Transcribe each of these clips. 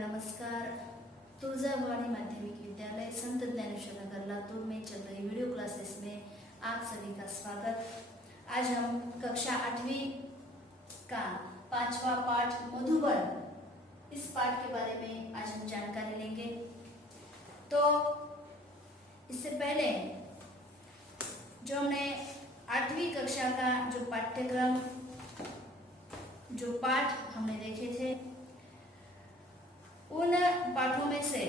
नमस्कार। तुळजाभवानी माध्यमिक विद्यालय संत ज्ञानेश्वर नगर लातूर में चल रही वीडियो क्लासेस में आप सभी का स्वागत। आज हम कक्षा 8वीं का 5वां पाठ मधुबन इस पाठ के बारे में आज हम जानकारी लेंगे। तो इससे पहले जो हमने 8वीं कक्षा का जो पाठ्यक्रम जो पाठ हमने देखे थे, उन पाठों में से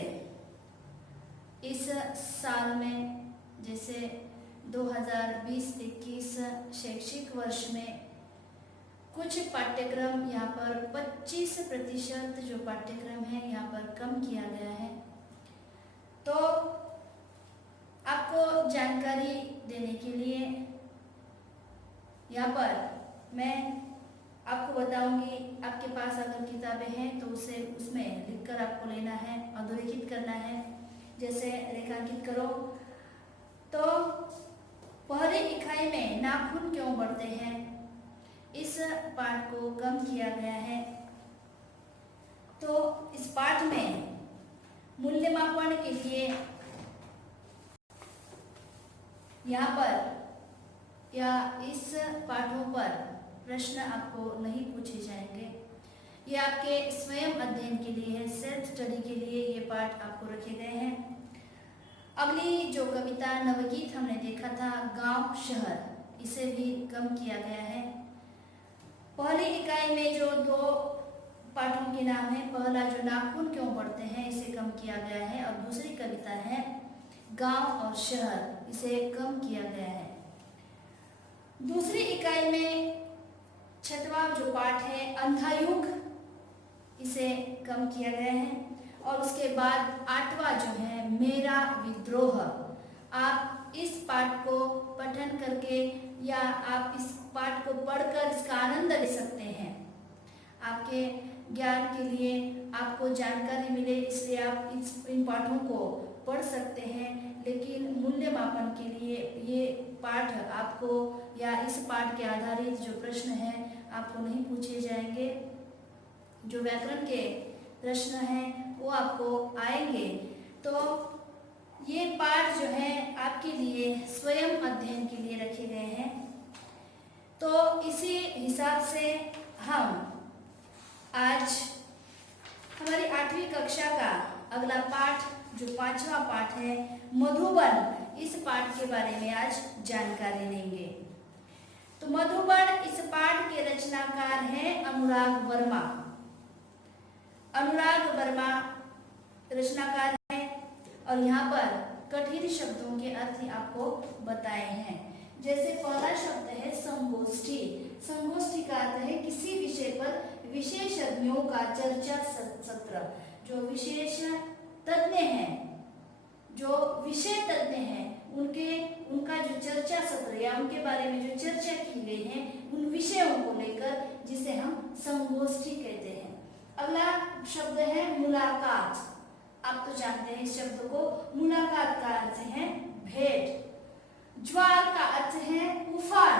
इस साल में जैसे 2020-21 शैक्षिक वर्ष में कुछ पाठ्यक्रम यहाँ पर 25% जो पाठ्यक्रम है यहाँ पर कम किया गया है। तो आपको जानकारी देने के लिए यहाँ पर मैं आपको बताऊंगी। आपके पास अगर किताबें हैं तो उसे उसमें लिखकर आपको लेना है, अधोरेखित करना है। जैसे रेखांकित करो तो पहली इकाई में नाखून क्यों बढ़ते हैं, इस पाठ को कम किया गया है। तो इस पाठ में मूल्यमापन के लिए यहाँ पर या इस पाठों पर प्रश्न आपको नहीं पूछे जाएंगे। ये आपके स्वयं अध्ययन के लिए है, सेल्फ स्टडी के लिए ये पाठ आपको रखे गए हैं। अगली जो कविता नवगीत हमने देखा था गांव शहर, इसे भी कम किया गया है। पहली इकाई में जो दो पाठों के नाम है, पहला जो नाखून क्यों बढ़ते हैं इसे कम किया गया है, और दूसरी कविता है गांव और शहर, इसे कम किया गया है। दूसरी इकाई में छठवां जो पाठ है अंधायुग, इसे कम किया गया है। और उसके बाद 8वां जो है मेरा विद्रोह, आप इस पाठ को पठन करके या आप इस पाठ को पढ़कर इसका आनंद ले सकते हैं। आपके ज्ञान के लिए आपको जानकारी मिले, इसलिए आप इन पाठों को पढ़ सकते हैं। लेकिन मूल्यमापन के लिए ये पाठ आपको या इस पाठ के आधारित जो प्रश्न हैं आपको नहीं पूछे जाएंगे। जो व्याकरण के प्रश्न हैं वो आपको आएंगे। तो ये पाठ जो है आपके लिए स्वयं अध्ययन के लिए रखे गए हैं। तो इसी हिसाब से हम आज हमारी 8वीं कक्षा का अगला पाठ जो 5वां पाठ है मधुबन, इस पाठ के बारे में आज जानकारी लेंगे। तो मधुबन इस पाठ के रचनाकार हैं अनुराग वर्मा। अनुराग वर्मा रचनाकार हैं और यहाँ पर कठिन शब्दों के अर्थ आपको बताए हैं। जैसे पहला शब्द है संगोष्ठी। संगोष्ठी का अर्थ है किसी विषय पर विशेषज्ञों का चर्चा सत्र। जो विशेष तज्ञ हैं, जो विषय तज्ञ हैं, उनका जो चर्चा सत्र या उनके बारे में जो चर्चा की गई है उन विषयों को लेकर, जिसे हम संगोष्ठी कहते हैं। अगला शब्द है मुलाकात। आप तो जानते हैं इस शब्द को। मुलाकात का अर्थ है भेंट। ज्वार का अर्थ है उफान।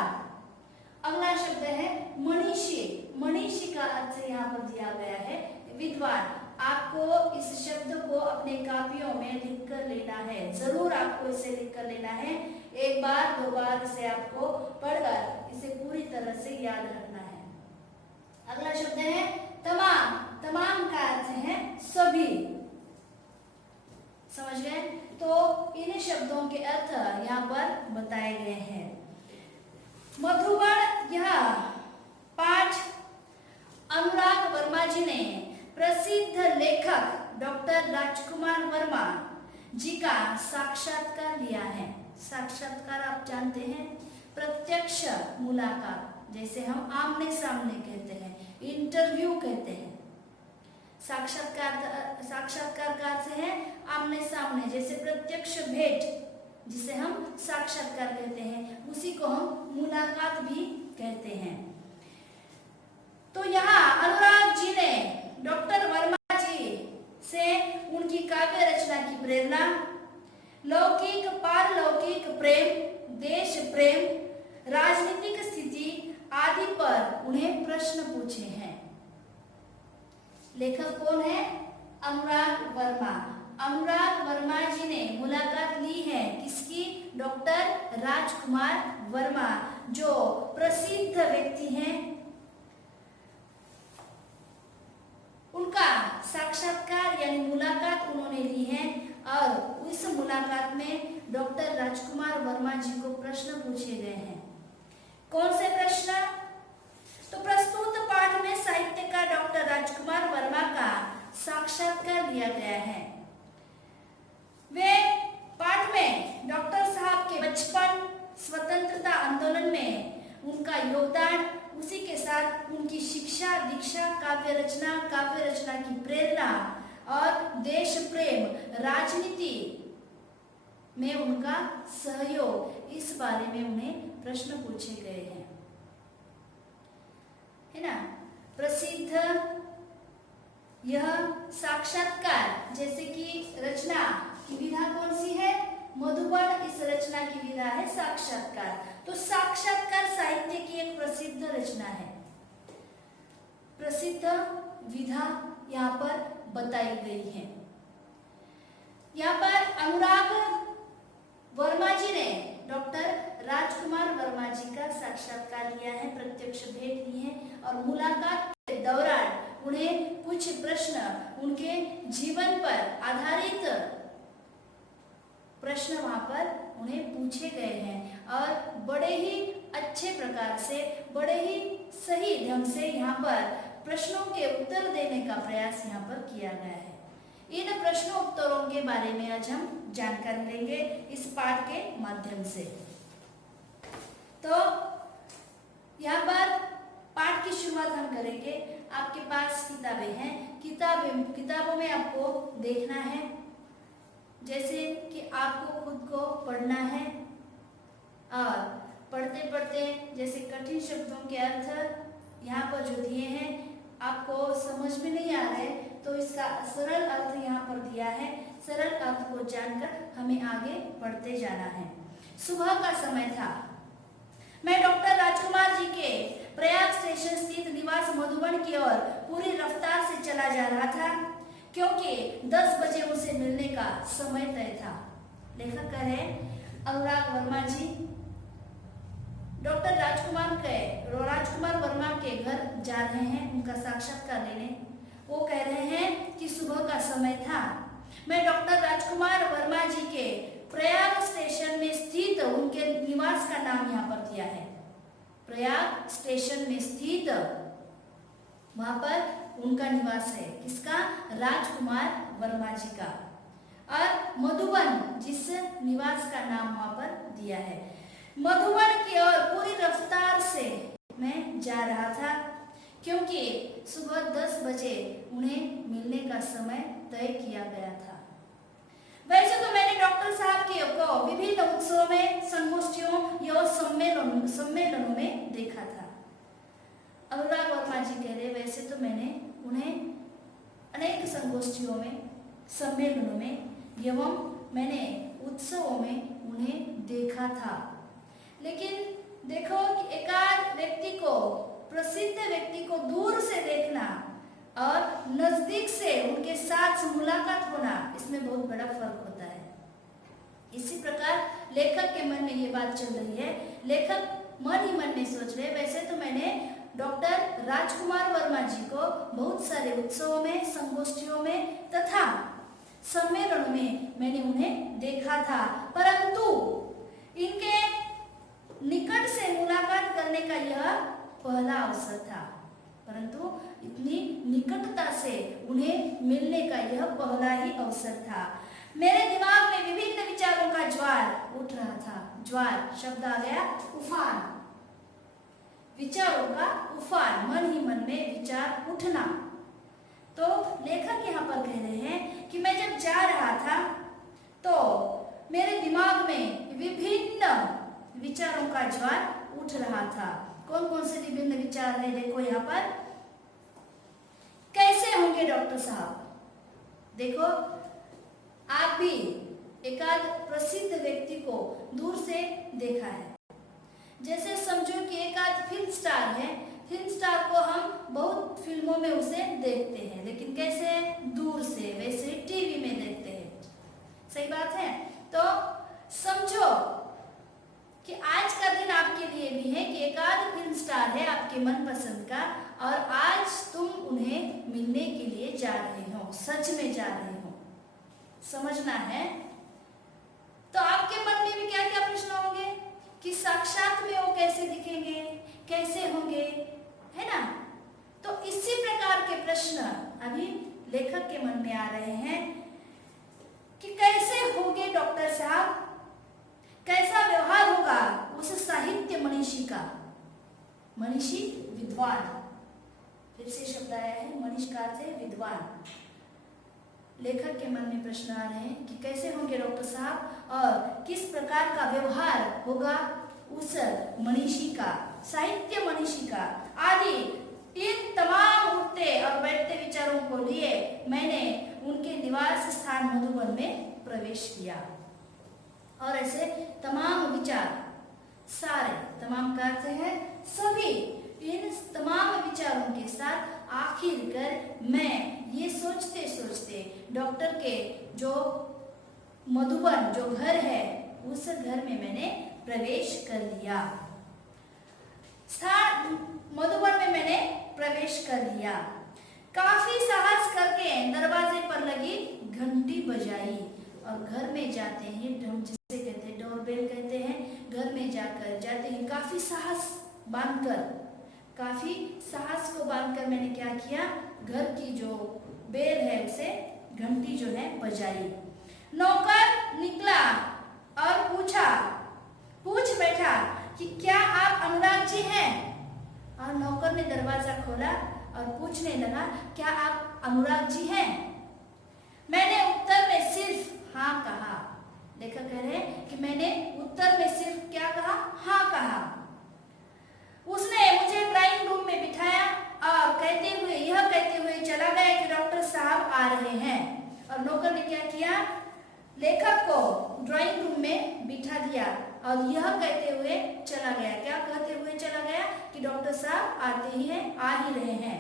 अगला शब्द है मनीषी। मनीषी का अर्थ यहाँ पर दिया गया है विद्वान। आपको इस शब्द को अपने कापियों में लिख कर लेना है, जरूर आपको इसे लिख कर लेना है। एक बार दो बार इसे आपको पढ़कर इसे पूरी तरह से याद रखना है। अगला शब्द है तमाम। तमाम का अर्थ है सभी। समझ गए? तो इन शब्दों के अर्थ यहाँ पर बताए गए हैं। मधुबन यह पाठ अनुराग वर्मा जी ने प्रसिद्ध लेखक डॉक्टर राजकुमार वर्मा जी का साक्षात्कार लिया है। साक्षात्कार आप जानते हैं, प्रत्यक्ष मुलाकात, जैसे हम आमने सामने कहते हैं, इंटरव्यू कहते हैं। साक्षात्कार का अर्थ है आमने सामने, जैसे प्रत्यक्ष भेंट जिसे हम साक्षात्कार कहते हैं, उसी को हम मुलाकात भी कहते हैं। तो यहाँ अनुराग जी ने डॉक्टर वर्मा जी से उनकी काव्य रचना की प्रेरणा, लौकिक पारलौकिक प्रेम, देश प्रेम, राजनीतिक स्थिति आदि पर उन्हें प्रश्न पूछे हैं। लेखक कौन है? अनुराग वर्मा। अनुराग वर्मा जी ने मुलाकात ली है किसकी? डॉक्टर राजकुमार वर्मा, जो प्रसिद्ध व्यक्ति हैं। उनका साक्षात्कार यानी मुलाकात उन्होंने ली है और इस मुलाकात में डॉक्टर राजकुमार वर्मा जी को प्रश्न पूछे गए हैं। कौन से प्रश्न? तो प्रस्तुत पाठ में साहित्यकार डॉक्टर राजकुमार वर्मा का साक्षात्कार लिया गया है। वे पाठ में डॉक्टर साहब के बचपन, स्वतंत्रता आंदोलन में उनका योगदान, उसी के साथ उनकी शिक्षा दीक्षा, काव्य रचना की प्रेरणा और देश प्रेम, राजनीति में उनका सहयोग, इस बारे में उन्हें प्रश्न पूछे गए हैं, है ना। प्रसिद्ध यह साक्षात्कार, जैसे कि रचना की विधा कौन सी है? मधुबन। इस रचना की विधा है साक्षात्कार। तो साक्षात्कार साहित्य की एक प्रसिद्ध रचना है। प्रसिद्ध विधा यहाँ पर बताई गई है। यहाँ पर अनुराग वर्मा जी ने डॉक्टर राजकुमार वर्मा जी का साक्षात्कार लिया है, प्रत्यक्ष भेंट ली है और मुलाकात के दौरान उन्हें कुछ प्रश्न, उनके जीवन पर आधारित प्रश्न वहां पर उन्हें पूछे गए हैं और बड़े ही अच्छे प्रकार से, बड़े ही सही ढंग से यहाँ पर प्रश्नों के उत्तर देने का प्रयास यहाँ पर किया गया है। इन प्रश्नों उत्तरों के बारे में आज हम जानकारी लेंगे इस पाठ के माध्यम से। तो यहाँ पर पाठ की शुरुआत हम करेंगे। आपके पास किताबें हैं, किताबों में आपको देखना है, जैसे कि आपको खुद को पढ़ना है और पढ़ते पढ़ते जैसे कठिन शब्दों के अर्थ यहाँ पर जो दिए हैं आपको समझ में नहीं आ रहे, तो इसका सरल अर्थ यहाँ पर दिया है। सरल अर्थ को जानकर हमें आगे बढ़ते जाना है। सुबह का समय था। मैं डॉक्टर राजकुमार जी के प्रयाग स्टेशन स्थित निवास मधुबन की ओर पूरी रफ्तार से चला जा रहा था, क्योंकि 10 बजे उनसे मिलने का समय तय था। लेखक है अनुराग वर्मा जी। डॉक्टर राजकुमार वर्मा के घर जा रहे हैं उनका साक्षात्कार लेने। वो कह रहे हैं कि सुबह का समय था। मैं डॉक्टर राजकुमार वर्मा जी के प्रयाग स्टेशन में स्थित उनके निवास का नाम यहाँ पर दिया है। प्रयाग स्टेशन में स्थित वहां पर उनका निवास है। किसका? राजकुमार वर्मा जी का। और मधुबन, जिस निवास का नाम वहां पर दिया है। मधुबन की ओर पूरी रफ्तार से मैं जा रहा था, क्योंकि सुबह 10 बजे उन्हें मिलने का समय तय किया गया था। वैसे तो मैंने डॉक्टर साहब को विभिन्न उत्सवों में, संगोष्ठियों या सम्मेलनों में देखा था। अनुराग वर्मा जी कह रहे, वैसे तो मैंने उन्हें अनेक संगोष्ठियों में, सम्मेलनों में एवं मैंने उत्सवों में उन्हें देखा था, लेकिन देखो कि एकाध व्यक्ति को, प्रसिद्ध व्यक्ति को दूर से देखना और नजदीक से उनके साथ मुलाकात होना, इसमें बहुत बड़ा फर्क होता है। इसी प्रकार लेखक के मन में ये बात चल रही है। लेखक मन ही मन में सोच रहे, वैसे तो मैंने डॉक्टर राजकुमार वर्मा जी को बहुत सारे उत्सवों में, संगोष्ठियों में तथा सम्मेलनों में मैंने उन्हें देखा था, परंतु इनके निकट से मुलाकात करने का यह पहला अवसर था। परंतु इतनी निकटता से उन्हें मिलने का यह पहला ही अवसर था। मेरे दिमाग में विभिन्न विचारों का ज्वार उठ रहा था। ज्वार शब्द आ गया, उफान, विचारों का उफान, मन ही मन में विचार उठना। तो लेखक यहाँ पर कह रहे हैं कि मैं जब जा रहा था तो मेरे दिमाग में विभिन्न विचारों का ज्वार उठ रहा था। कौन कौन से विभिन्न विचार है? देखो यहाँ पर, कैसे होंगे डॉक्टर साहब? देखो, आप भी एकाध प्रसिद्ध व्यक्ति को दूर से देखा है। जैसे समझो कि एकाध फिल्म स्टार है, फिल्म स्टार को हम बहुत फिल्मों में उसे देखते हैं, लेकिन कैसे? दूर से, वैसे टीवी में देखते हैं। सही बात है। तो समझो कि आज का दिन आपके लिए भी है कि एक आध फिल्म स्टार है आपके मनपसंद का, और आज तुम उन्हें मिलने के लिए जा रहे हो, सच में जा रहे हो। समझना है। तो आपके मन में भी क्या क्या प्रश्न होंगे कि साक्षात में वो कैसे दिखेंगे, कैसे होंगे, है ना? तो इसी प्रकार के प्रश्न अभी लेखक के मन में आ रहे हैं कि कैसे होंगे डॉक्टर साहब, कैसा व्यवहार होगा उस साहित्य मनीषी का। मनीषी विद्वान, फिर से शब्द आया है, मनीष का अर्थ है विद्वान। लेखक के मन में प्रश्न आ रहे हैं कि कैसे होंगे डॉक्टर साहब, और किस प्रकार का व्यवहार होगा उस मनीषी का, साहित्य मनीषी का। आदि इन तमाम उठते और बैठते विचारों को लिए मैंने उनके निवास स्थान मधुबन में प्रवेश किया। और ऐसे तमाम विचार, सारे, तमाम का अर्थ है सभी, इन तमाम विचारों के साथ आखिरकार मैं ये सोचते सोचते डॉक्टर के जो मधुबन जो घर है उस घर में मैंने प्रवेश कर लिया। मधुबन में मैंने प्रवेश कर लिया। काफी साहस करके दरवाजे पर लगी घंटी बजाई, और घर में जाते हैं, हम जिसे कहते हैं डोरबेल कहते हैं, घर में जाते हैं काफी साहस बांधकर, काफी साहस को बांधकर मैंने क्या किया, घर की जो बेल है उसे, घंटी जो है बजाई। नौकर निकला और पूछ बैठा कि क्या आप अनुराग जी हैं? और नौकर ने दरवाजा खोला और पूछने लगा, क्या आप अनुराग जी हैं? मैंने उत्तर में सिर्फ हाँ कहा। लेखक कह रहे हैं कि मैंने उत्तर में सिर्फ क्या कहा? हाँ कहा। उसने मुझे ड्राइंग रूम में बिठाया और यह कहते हुए चला गया कि डॉक्टर साहब आ रहे हैं। और नौकर ने क्या किया? लेखक को ड्राइंग रूम में बिठा दिया और यह कहते हुए चला गया। क्या कहते हुए चला गया? कि डॉक्टर साहब आते ही हैं, आ ही रहे हैं।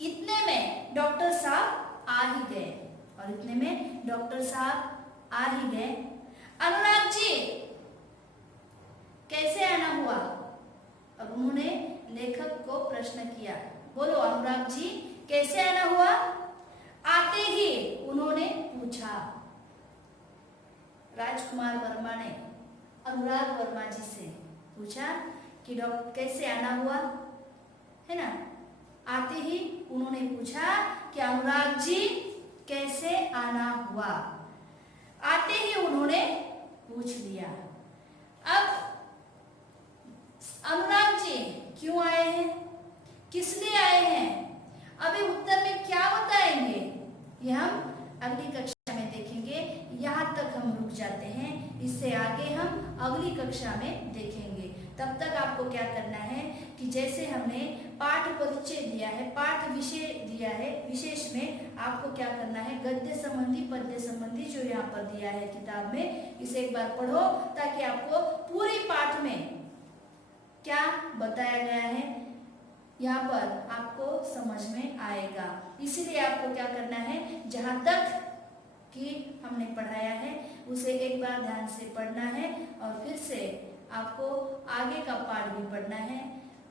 इतने में डॉक्टर साहब आ ही गए, और इतने में डॉक्टर साहब आ ही गए। अनुराग जी कैसे आना हुआ? अब उन्होंने लेखक को प्रश्न किया, बोलो अनुराग जी कैसे आना हुआ? आते ही उन्होंने पूछा। राजकुमार वर्मा ने अनुराग वर्मा जी से पूछा कि डॉक्टर कैसे आना हुआ, है ना? आते ही उन्होंने पूछा कि अनुराग जी कैसे आना हुआ। आते ही उन्होंने पूछ लिया। अब अनुराग जी क्यों आए हैं, किस लिए आए हैं, अभी उत्तर में क्या बताएंगे, ये हम अगली कक्षा में देखेंगे। यहाँ तक हम रुक जाते हैं, इससे आगे हम अगली कक्षा में देखेंगे। तब तक आपको क्या करना है कि जैसे हमने पाठ परिचय दिया है, पाठ विषय दिया है, विशेष में आपको क्या करना है, गद्य संबंधी पद्य संबंधी जो यहाँ पर दिया है किताब में, इसे एक बार पढ़ो ताकि आपको पूरी पाठ में क्या बताया गया है यहाँ पर आपको समझ में आएगा। इसीलिए आपको क्या करना है, जहाँ तक कि हमने पढ़ाया है उसे एक बार ध्यान से पढ़ना है, और फिर से आपको आगे का पाठ भी पढ़ना है।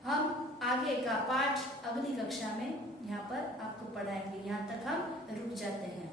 हम आगे का पाठ अगली कक्षा में यहाँ पर आपको पढ़ाएंगे। यहाँ तक हम रुक जाते हैं।